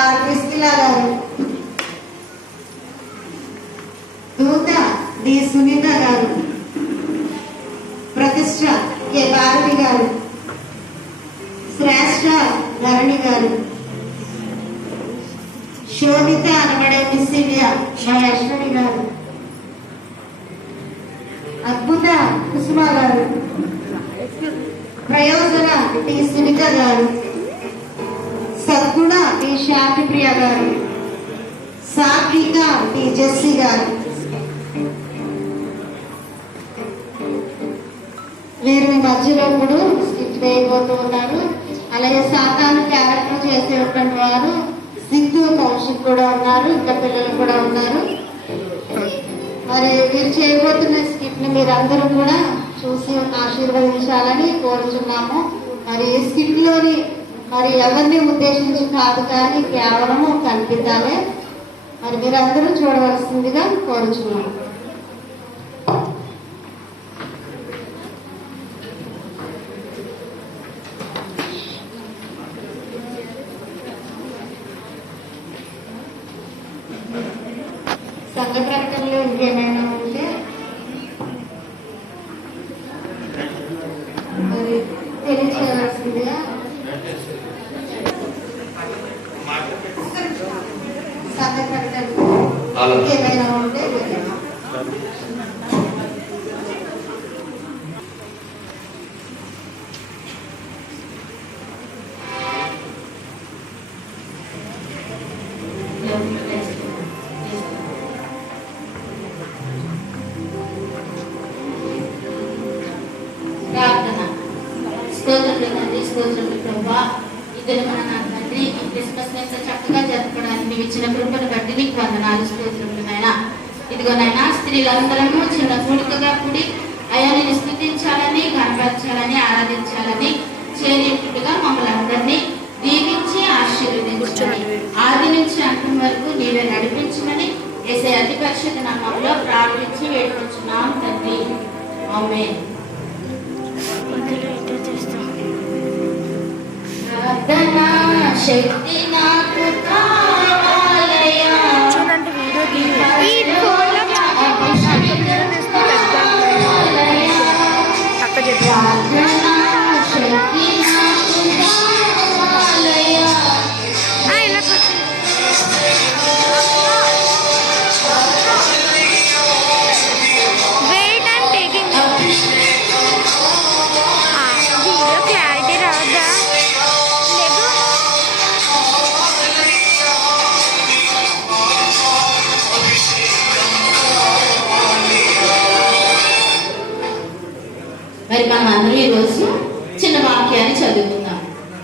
Are క్రిస్టిలా గారు, దూత D Sunitha గారు, ప్రతిష్ట కె భారతి గారు, శ్రేష్ఠ ధరణి గారు, శోభిత అనబడే మిస్ ఇండియా మహేశ్వరి గారు, అద్భుత కుసుమ గారు, ప్రయోజన టి సునీత గారు, సద్గుణ టి శాంతిప్రియ గారు, సాత్విక టి జెస్సీ గారు. వీరు మీ మధ్యలో ఇప్పుడు స్కిట్ వేయబోతూ ఉన్నారు. అలాగే సాతాను క్యారెక్టర్ చేసేటువంటి వారు సింధు కౌశిక్ కూడా ఉన్నారు, ఇంకా పిల్లలు కూడా ఉన్నారు. మరి వీరు చేయబోతున్న స్కిట్ ని మీరందరూ కూడా చూసి ఆశీర్వదించాలని కోరుచున్నాము. మరి ఈ స్కిట్ లోని మరి ఎవరిని ఉద్దేశించి కాదు, కానీ కేవలము కల్పితాలే. మరి మీరందరూ చూడవలసిందిగా కోరుచున్నాము. సంఘ ప్రకటనలో ఇంకేమైనా ఉంటే మరి తెలియచేయవలసిందిగా. సంఘ ప్రకటనలో ఇంకేమైనా ఉంటే ప్రార్థన. స్తోత్రములు ప్రభువా, ఇద్దరు మన నా తండ్రి ఈ క్రిస్మస్ ఎంత చక్కగా జరుపుకోవడానికి నీవు ఇచ్చిన కృపను బట్టి నీకు వందనాలు, స్తోత్రములు నాయనా. ఇదిగో నాయనా, స్త్రీలందరము చిన్న కూడికగా కూడి అయ్యా నేను స్తుతించాలని, కనపరచాలని, ఆరాధించాలని చేరేట్టుగా మమ్మల్ని అందరినీ దీవించి ఆశీర్వదించమని, ఆది నుంచి అంతం వరకు నీవే నడిపించమని యేసయ్య అతి పరిశుద్ధ నామములో ప్రార్థించి వేడుకొంచున్నాం తండ్రి, ఆమేన్. ప్రార్థనా శక్తి నాకు కావాలయ్యా, చూడండి వీడియో ప్రార్థనా శక్తి నాకు కావాలయ్యా. క్లారిటీ రావద్దా? మరి మనం అందరూ ఈరోజు చిన్న వాక్యాన్ని చదువుకుందాం.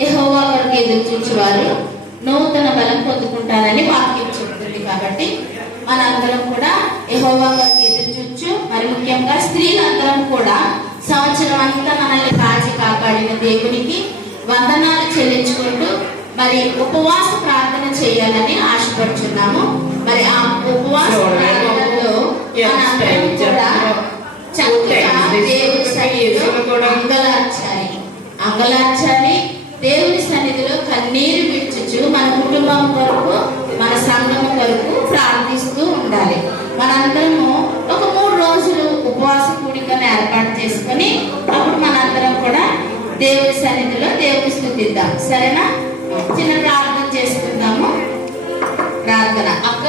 యెహోవా కొరకు ఎదురు చూచేవారు నూతన బలం పొందుకుంటారని వాక్యం చెబుతుంది. కాబట్టి మనందరం కూడా యెహోవా కొరకు ఎదురు చూచు, మరి ముఖ్యంగా స్త్రీలందరం కూడా సంవత్సరం అంతా మనల్ని కాచి కాపాడిన దేవునికి వందనాలు చెల్లించుకుంటూ మరి ఉపవాస ప్రార్థన చేయాలని ఆశపడుచున్నాము. మరి ఆ ఉపవాస ప్రార్థనలో మనందరం కూడా చక్కగా దేవుని సన్నిధిలో అంగలార్చాలి. దేవుని సన్నిధిలో కన్నీరు విడుచుచు మన కుటుంబం కొరకు, మన సంఘం కొరకు ప్రార్థిస్తూ ఉండాలి. మనందరము ఒక 3 రోజులు ఉపవాస కూడికను ఏర్పాటు చేసుకొని అప్పుడు మనందరం కూడా దేవుని సన్నిధిలో దేవుని స్తుతిద్దాం. సరేనా? చిన్న ప్రార్థన చేసుకుందాము. ప్రార్థన. అక్క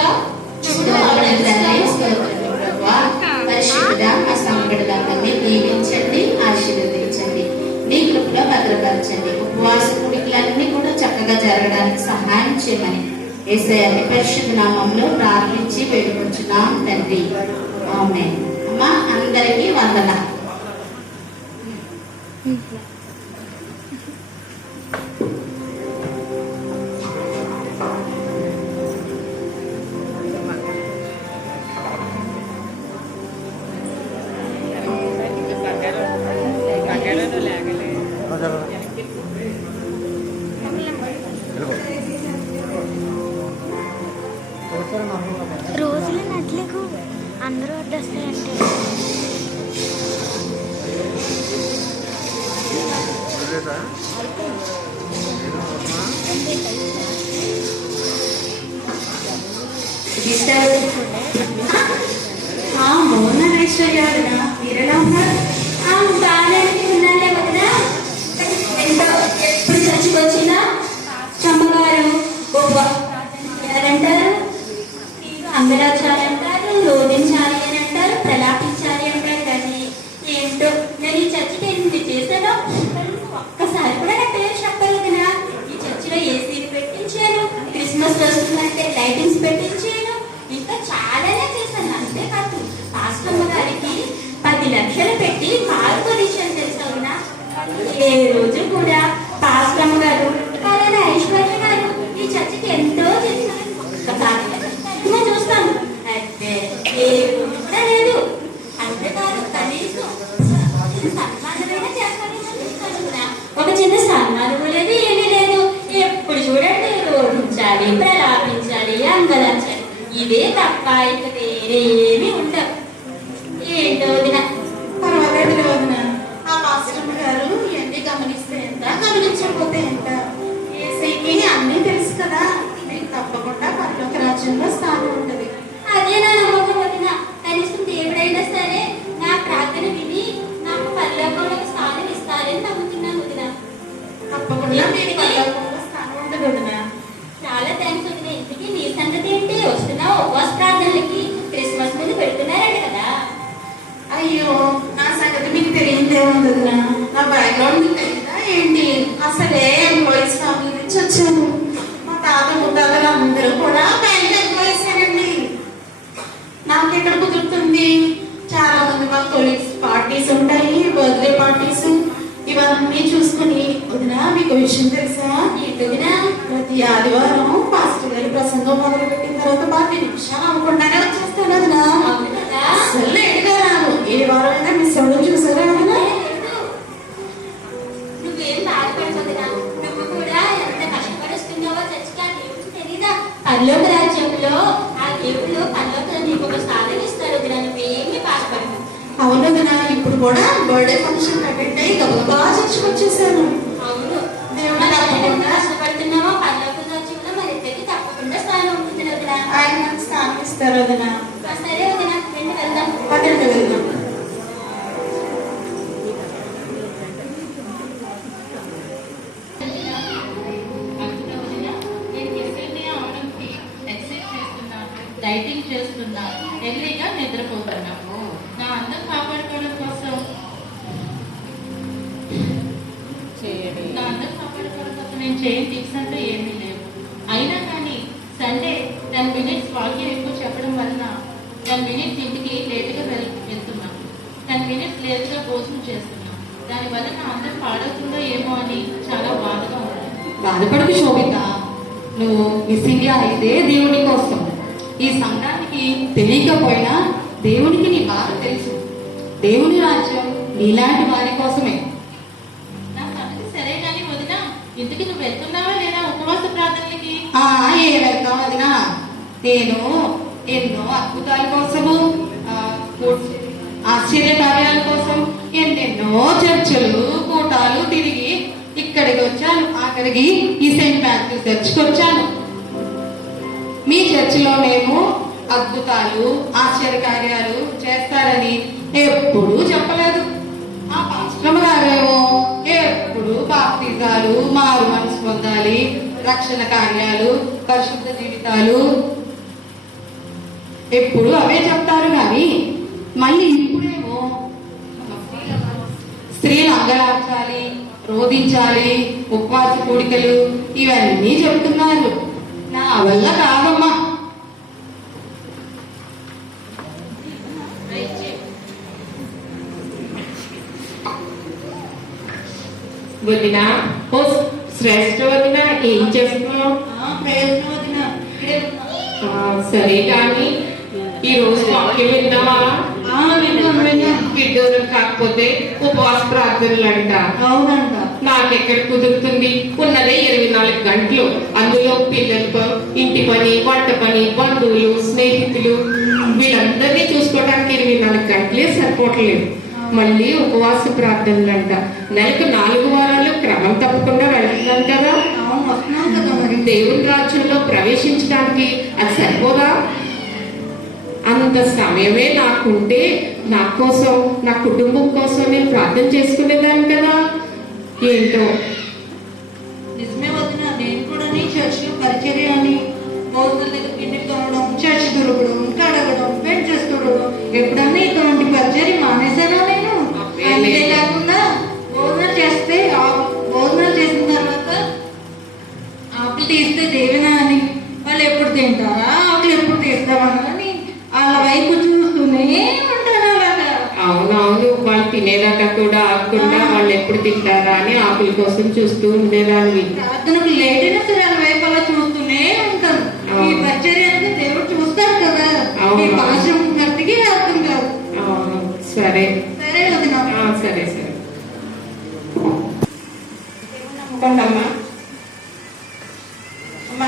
పరిశుద్ధుడా, ఆ సంకటదాన్ని దీవించండి, ఆశీర్వదించండి, నీ కృపలో భద్రపరచండి. ఉపవాస కూడికలన్నీ కూడా చక్కగా జరగడానికి సహాయం చేయమని యేసయ్య అతి పరిశుద్ధ నామములో ప్రార్థించి వేడుకొంచున్నాం తండ్రి, ఆమేన్. అమ్మా అందరికీ వందనాలు. రోజులు నట్లకు అందరూ వడ్డొస్తాయంటే మోహన్ ఐశ్వర్య వదినా మీరెలా ఉన్నారు? బాగానే ఉన్నాలే వదినా. ఎంతో ఎప్పుడు చచ్చిపోచ్చినా చమ్మగారు అంటారు, అంగరాచాలి అంటారు, రోధించాలి అని అంటారు, ప్రలాపించాలి అంటారు. కానీ ఏంటో నేను ఈ చర్చికి ఎన్ని చేశానో ఒక్కసారి కూడా నా పేరు చెప్పరు వదినా. ఈ చర్చిలో ఏసీలు పెట్టించాను, క్రిస్మస్ వస్తుందంటే లైటింగ్స్ పెట్టించాను, ఇంకా చాలానే చేశాను. అంతేకాదు పాస్టమ్మ గారికి 10 లక్షలు పెట్టి కారు కొనిచ్చాను తెలుసా వదినా. ఏ రోజు కూడా పాస్టమ్మ గారు అలానే ఐశ్వర్య గారు ఈ చర్చికి ఎంతో చేశాను. ఒక్కసారి చూస్తాను అయితే ఏ రోజు కూడా లేదు. అంతేకాదు కనీసం సన్మానమైనా చేస్తాను. ఒక చిన్న సన్మానం లేదు, ఏమీ లేదు. ఎప్పుడు చూడండి రోధించాలి, ప్రలాపించాలి, అంగలాంచాలి, ఇవే తప్ప ఇక వేరే ఏమీ ఉండవు. ఏంటో వదినా. పర్వాలేదు వదిన. ఆ పాస్టర్ గారు ఇవన్నీ గమనిస్తే ఎంత, గమనించకపోతే ఎంత. ఏసైకి అన్నీ తెలుసు కదా, మీకు తప్పకుండా పరలోక రాజ్యంలో స్థానం ఉంటుంది. అదే నా నమ్మకం వదిన. కనీసం దేవుడైనా సరే నా ప్రార్థన విని నాకు పరలోకంలో ఒక స్థానం ఇస్తారని నమ్ముతున్నాను వదిన. తప్పకుండా మీకు పరలోకంలో స్థానం ఉంటుంది వదిన. చాలా థ్యాంక్స్ వదిన. ఇంటికి నీ సంగతి ఏంటి? వస్తున్నావు ఉపవాస ప్రార్థనలకి? క్రిస్మస్ ముందు పెడుతున్నారంట కదా. అయ్యో, నా సంగతి మీకు తెలియదేముంది వదిన. నా బ్యాక్గ్రౌండ్ మీకు తెలియదా ఏంటి? అసలే ఎంప్లాయీస్ ఫ్యామిలీ నుంచి వచ్చాను. మా తాత ముత్తాతలు అందరూ కూడా బ్యాంక్ ఎంప్లాయీసేనండి. నాకెక్కడ కుదురుతుంది? చాలా మంది మా కొలీగ్స్ పార్టీస్ ఉంటాయి, బర్త్డే పార్టీస్, ఇవన్నీ చూసుకుని. వదిన, మీకు విషయం తెలుసా? ఏంటి వదిన? ప్రతి ఆదివారం పాస్టర్ గారి ప్రసంగం మొదలు పెట్టిన తర్వాత 10 నిమిషాలు అవ్వకుండానే వచ్చేస్తాను వదిన. అవును కదా? అసలు లేట్గా రాను. ఏ వారం అయినా మిస్ అవ్వడం చూసారా వదిన? నువ్వేం బాధపడదు వదిన. నువ్వు కూడా ఎంత కష్టపడుస్తున్నావో చచ్చిగా దేవుడికి తెలీదా? పరలోక రాజ్యంలో ఆ దేవుడు పరలోకంలో నీకు ఒక స్థానం ఇస్తాడు వదిన. నువ్వేమీ బాధపడదు. అవును వదిన, ఇప్పుడు కూడా బర్త్డే ఫంక్షన్ అటెండ్ అయ్యి గబగబా చర్చికి వచ్చేసాను. అవును. దేవుడు మనం ఎంత తప్పకుండా కష్టపడుతున్నావో పరలోక రాజ్యంలో మన ఇద్దరికి తప్పకుండా స్థానం ఉంటుంది వదిన. ఆయన నాకు స్థానం ఇస్తారు వదిన. సరే వదిన, రెండు వెళ్దాం. పదండి వెళ్దాం. డైటింగ్ చేస్తున్నా, ఎర్లీగా నిద్రపోతున్నాము. నా అందం కాపాడుకోవడం కోసం నేను చేయని టిప్స్ అంటూ ఏమీ లేవు. అయినా కానీ సండే 10 minutes వాక్యం ఎక్కువ చెప్పడం వలన 10 minutes ఇంటికి లేటుగా వెళ్తున్నాను. 10 minutes లేటుగా భోజనం చేస్తున్నాను. దానివల్ల నా అందం పాడవుతుందో ఏమో అని చాలా బాధగా ఉంది. బాధపడకు శోభిత, నువ్వు మిస్ ఇండియా అయితే దేవుడి కోసం. ఈ సంఘానికి తెలియకపోయినా దేవునికి నీ బాధ తెలుసు. దేవుని రాజ్యం నీలాంటి వారి కోసమే. నా సంగతి సరే కానీ వదినా, ఇంటికి నువ్వు వెళ్తున్నావా లేదా ఉపవాస ప్రార్థనలకి? ఏ వెళ్తాం వదినా, నేను ఎన్నో అద్భుతాల కోసము, ఆశ్చర్య కార్యాల కోసం ఎన్నెన్నో చర్చలు కూటాలు తిరిగి ఇక్కడికి వచ్చాను. ఆఖరికి ఈ సెయింట్ మాథ్యూ చర్చ్కి వచ్చాను. మీ చర్చిలోనేమో అద్భుతాలు ఆశ్చర్య కార్యాలు చేస్తారని ఎప్పుడూ చెప్పలేదు. ఆ పాస్టర్ గారేమో ఎప్పుడు బాప్తిజాలు, మారు మనసు పొందాలి, రక్షణ కార్యాలు, పరిశుద్ధ జీవితాలు ఎప్పుడు అవే చెప్తారు. కానీ మళ్ళీ ఇప్పుడేమో స్త్రీలు అంగలార్చాలి, రోధించాలి, ఉపవాస కోడికలు ఇవన్నీ చెప్తున్నారు. నా వల్ల కాదమ్మా. వదిన, ఓ శ్రేష్ఠ వదిన, ఏం చేస్తున్నావు? ప్రయోజనం వదిన. ఇక్కడే సరే కానీ ఈ రోజు వాక్యం విన్నావా? విడ్డూరం కాకపోతే ఉపవాస ప్రార్థనలు అంట. అవునంట. నాకెక్కడ కుదురుతుంది? ఉన్నదే 24 గంటలు. అందులో పిల్లలతో ఇంటి పని, వంట పని, బంధువులు, స్నేహితులు వీళ్ళందరినీ చూసుకోవడానికి 24 గంటలే సరిపోవట్లేదు. మళ్ళీ ఉపవాస ప్రార్థనలు అంట. నెలకు 4 వారాలు క్రమం తప్పకుండా వెళ్తున్నాం కదా. అవును, వస్తున్నాం కదా మరి. దేవుని రాజ్యంలో ప్రవేశించడానికి అది సరిపోదా? అంత సమయమే నాకుంటే నా కోసం, నా కుటుంబం కోసం నేను ప్రార్థన చేసుకునేదాన్ని కదా. ఏంటో నిజమే వదిన, నేను కూడా చర్చిలో పరిచర్య అని బోధనల దగ్గర ఇంటికి తోడడం, చర్చ్ దొరకడం, కడగడం, పెయింట్ చేసుకోవడం, ఎప్పుడన్నా ఇటువంటి పరిచర్య మానేశానా నేను? అంతేకాకుండా బోధనలు చేస్తే బోధనలు చేసిన తర్వాత ఆకులు తీస్తే దేవేనా అని వాళ్ళు ఎప్పుడు తింటారా, ఆకులు ఎప్పుడు తీస్తావా అని వాళ్ళ వైపు చూస్తూనే ఉంటాను అలాగా. అవునవును, వాళ్ళు తినేదాకా కూడా ఆగకుండా వాళ్ళు ఎప్పుడు తింటారా అని ఆకుల కోసం చూస్తూ ఉండేదాన్ని. ప్రార్థనకు లేట్ అయినా సరే వాళ్ళ వైపు అలా చూస్తూనే ఉంటాను. ఈ పరిచర్య అంటే దేవుడు చూస్తాడు కదా, ఈ భాషం కరెక్ట్గా అర్థం కాదు. అవును, సరే సరే వదిన. సరే సరే. నమ్ముకోండమ్మా. అమ్మా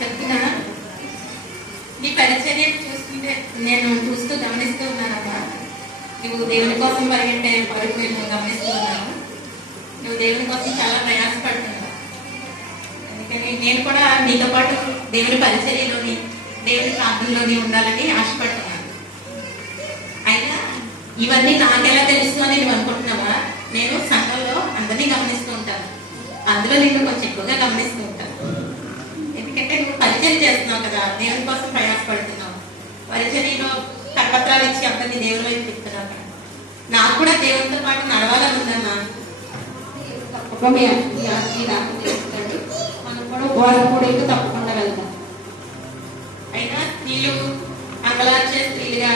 చెప్తున్నా, నీ పరిచర్య చూస్తుంటే నేను చూస్తూ గమనిస్తూ ఉన్నానమ్మా. నువ్వు దేవుని కోసం పరిగెట్టే పరుగు నేను గమనిస్తూ ఉన్నాను. నువ్వు దేవుని కోసం చాలా ప్రయాసపడుతున్నావు. అందుకని నేను కూడా నీతో పాటు దేవుని పరిచర్యలోని, దేవుని ప్రార్థనలోని ఉండాలని ఆశపడుతున్నాను. అయినా ఇవన్నీ నాకెలా తెలుసు అని నువ్వు అనుకుంటున్నావా? నేను సంఘంలో అందరినీ గమనిస్తూ ఉంటాను. అందులో నేను కొంచెం ఎక్కువగా గమనిస్తూ ఉంటాను. ఎందుకంటే నువ్వు పరిచయం చేస్తున్నావు కదా, దేవుని కోసం ప్రయాసపడుతున్నావు. పరిచర్యలో కరపత్రాలు ఇచ్చి అందరినీ దేవుని వైపు తిప్పుతున్నావు కదా. నాకు కూడా దేవునితో పాటు నడవాలని ఉందన్నా. తప్పకుండా మనం కూడా ఉపవాసం కూడా ఇంకా తప్పకుండా వెళ్తాం. అయినా స్త్రీలు అంగలార్చే స్త్రీలుగా,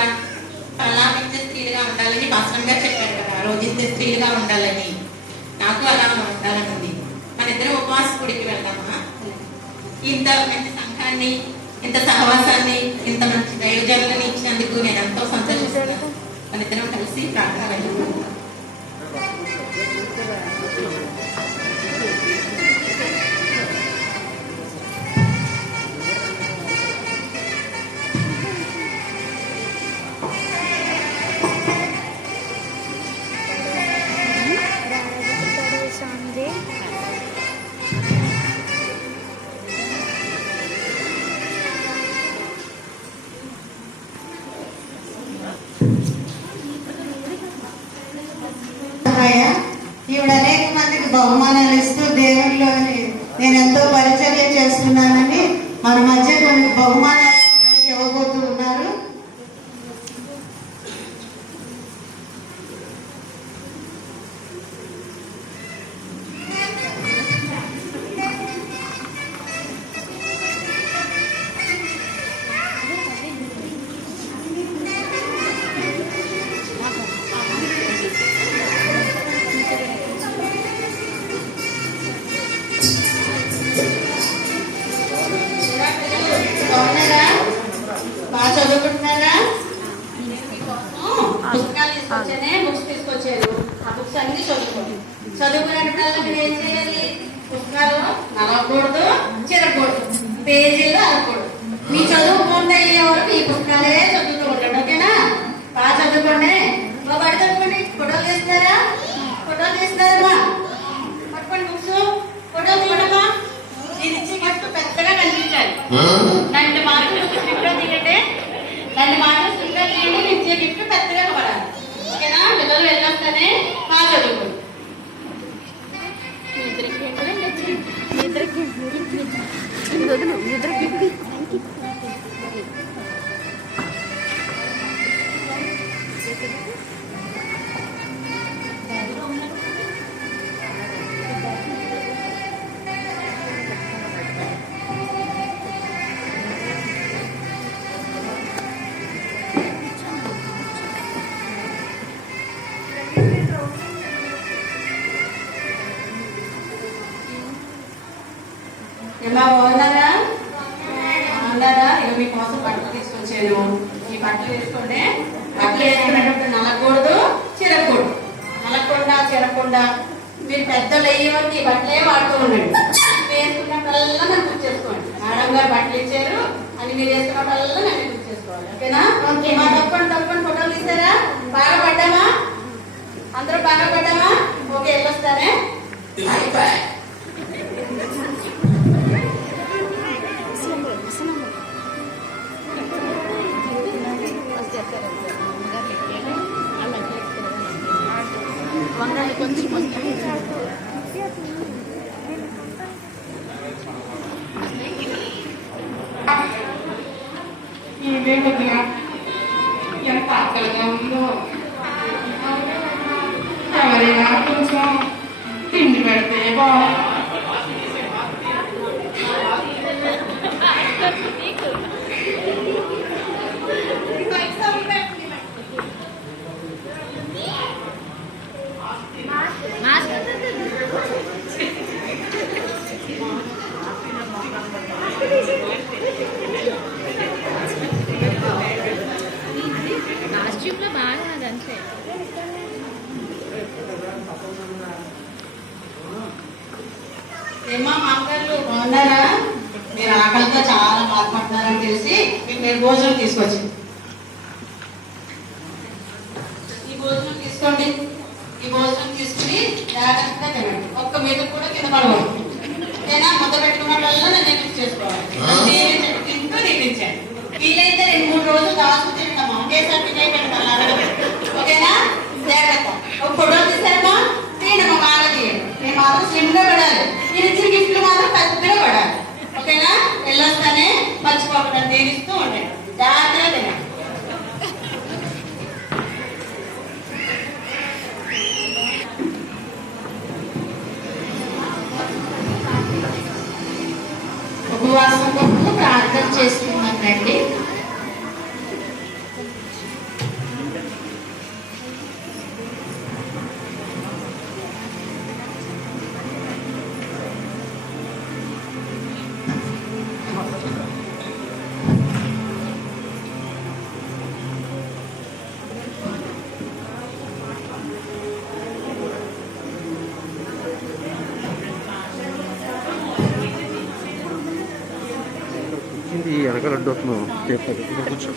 ప్రలాపించే స్త్రీలుగా ఉండాలని వాస్తవంగా చెప్పారు కదా, రోజిస్తే స్త్రీలుగా ఉండాలని. నాకు అలా ఉండాలని ఉంది. మన ఇద్దరం ఉపవాస గుడికి వెళ్దామా? ఇంత మంచి సంఘాన్ని, ఇంత సహవాసాన్ని, ఇంత మంచి దైవజనులను ఇచ్చినందుకు నేను ఎంతో సంతోషిస్తున్నాను. మన ఇద్దరం కలిసి ప్రార్థన వెళ్దాం. ఈవిడ అనేక మందికి బహుమానాలు ఇస్తూ దేవుళ్ళు నేను ఎంతో పరిచర్య చేస్తున్నానని మన మధ్య కొన్ని బహుమానాలు ఇవ్వబోతూ ఉన్నారు. బాగా చదువుకుంటున్నారా? పుస్తకాలు తీసుకొచ్చానే, బుక్స్ తీసుకొచ్చారు. ఆ బుక్స్ అన్ని చదువుకోండి. చదువుకునేటప్పుడు మీరు ఏం చేయాలి? పుస్తకాలు నలవకూడదు, చిరగకూడదు, పేజీలు అరకూడదు. మీ చదువు పూర్తి అయ్యే వరకు ఈ పుస్తకాలే చదువుతూ ఉంటాడు. ఓకేనా? బాగా చదువుకోండి. బడి చదువుకోండి. ఫోటోలు తీస్తున్నారా? ఫోటోలు తీస్తున్నారమ్మా? పట్టుకోండి బుక్స్. ఫోటోలు తీయడమ్మా. ఇది ఇచ్చి ఫస్ట్ పెద్దగా కనిపించాలి. 2 మార్కులు స్క్రిప్ట్ తీయండి. 2 మార్కులు స్క్రిప్ట్ తీయండి. ఇచ్చే గిఫ్ట్ పెద్దగా పడాలి. ఓకేనా? పిల్లలు వెళ్ళొస్తానే బాగా చదువుకోండి. ఎలా బాగున్నారా? బాగున్నారా? ఇక మీకోసం బట్టలు తీసుకొచ్చాను. ఈ బట్టలు వేసుకోండి. బట్టలు వేసుకునేటప్పుడు నలగకూడదు, చిరగకూడదు. నలగకుండా, చిరగకుండా మీరు పెద్దలు అయ్యే వరకు ఈ బట్టలే వాడుతూ ఉండండి. వేసుకున్నప్పుడల్లా నన్ను గుర్తు చేసుకోండి. మేడం గారు బట్టలు ఇచ్చారు అని మీరు వేసుకున్నప్పుడల్లా నన్ను గుర్తు చేసుకోవాలి. ఓకేనా? తప్పకుండా ఫోటోలు తీసారా? బాగా పడ్డామా? అందరూ బాగా పడ్డామా? ఓకే, వెళ్ళొస్తానే. వంగలు కొంచెం ఇదే వదిన ఎంత ఆకలిగా ఉందో. ఎవరైనా కొంచెం తిండి పెడితే బాగుంది. లాస్ట్ బాగా ఉన్నది అంతే. ఏమా మామగారు బాగున్నారా? మీరు ఆకలితో చాలా బాధపడుతున్నారని తెలిసి మీకు నేను భోజనం తీసుకొచ్చింది. ఈ భోజనం తీసుకోండి. ఈ భోజనం తీసుకుని జాగ్రత్తగా తినండి. ఒక్క మీద కూడా కింద పడవద్దు. ఓకేనా? ముద్ద పెట్టుకున్న వల్ల నేను ఫిక్స్ చేసుకోవాలి. తింటూ తినిపించాను. వీలైతే 2-3 రోజులు దాసు తింటామా? ఒకేసారి తినేయకండి. ఓకేనా? జాగ్రత్త. ఒక ఫోటో తీసారమ్మా? తీయండి మా బాగా తీయండి. నేను మాత్రం స్లిమ్గా పడాలి. మీరు ఇచ్చిన గిఫ్ట్లు మాత్రం పెద్దగా పడాలి. ఓకేనా? వెళ్ళొస్తానే మర్చిపోకుండా తీరుస్తూ ఉండండి. జాగ్రత్తగా తినండి. ఉపవాసం కొరకు ప్రార్థన చేసుకున్నాం రండి. ఈ వెనకాల అడ్డు వస్తున్నావు కూర్చో.